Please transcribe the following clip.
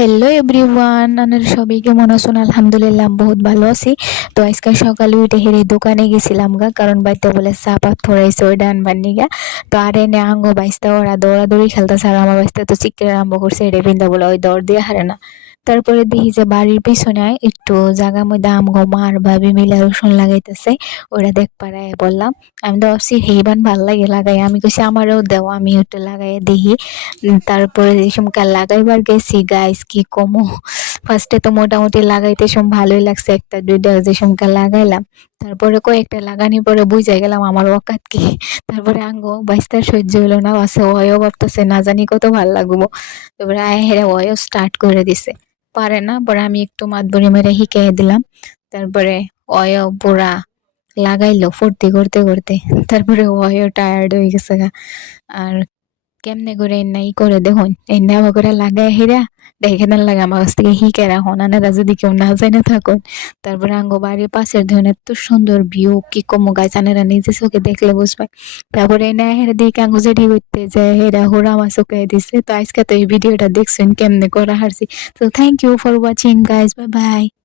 Hello everyone, আপনারা সবাই কেমন আছেন? আলহামদুলিল্লাহ আমি বহুত ভালো আছি। তো আজকে সকালে উঠে হেরে দোকানে গেছিলাম গা, কারণ বাইতে বলে চা পাথর আইছে ওইটা আনবার নিগা। তো আর এনে আঙ্গো বাইস্তা ওরা দৌড়াদৌড়ি খেলতেছে, আর আমার বাইস্তা তো চিকেন আরম্ভ করছে এটা বিন্দা বলে ওই দৌড় দিয়ে হারে না। তারপরে দেখি যে বাড়ির পিছনে একটু জায়গার মধ্যে আমগো মার ভাবি মিলে রসুন লাগাইতেছে, ওরা দেখ পাড়ায় বললাম। আমি তো ভাবছি হেইবান ভাল লাগে লাগাই, আমি কইছি আমারও দেও, আমি একটু লাগাই দেখি। তারপরে রেশমকা লাগাইবার গেছি গাইস, কি কমো। ফার্স্টে তো মোটামুটি লাগাইতে ভালোই লাগছে, একটা দুইটা রেশমকা লাগাইলাম। তারপরে কয়েকটা লাগানি পরে বুঝাই গেলাম আমার ওকাত কি। তারপরে আঙ্গো বাইস্তার সহ্য হইলো না, আছে ওয়ও ভাবতেছে না জানি কত ভাল লাগবো। তারপরে আয় হেরা ওয়ও স্টার্ট করে দিছে, পারে না। পরে আমি একটু মাতবরি মেরে শিখাই দিলাম। তারপরে অয়ও পুরা লাগাইলো ফুর্তি করতে করতে। তারপরে অয়ও টায়ার্ড হয়ে গেছে গা। আর কেমনে করে নাই করে দেখুন এনে আমার করে লাগাই হিরা দেখে না লাগে আমার কাছ থেকে হিকে রাখুন, আনারা যদি কেউ না যায় না থাকুন। তারপরে আঙ্গো বাড়ির পাশের ধরনের এত সুন্দর ভিউ, কি কম গাছ, আনারা নিজে চোখে দেখলে বুঝবে। তারপরে এনে হেরা দিকে আঙ্গো যেটি করতে যায় হেরা হোরা আমার চোখে দিছে। তো আজকে তো এই ভিডিওটা দেখছেন কেমনে করা হারছি। তো thank you for watching guys, bye by.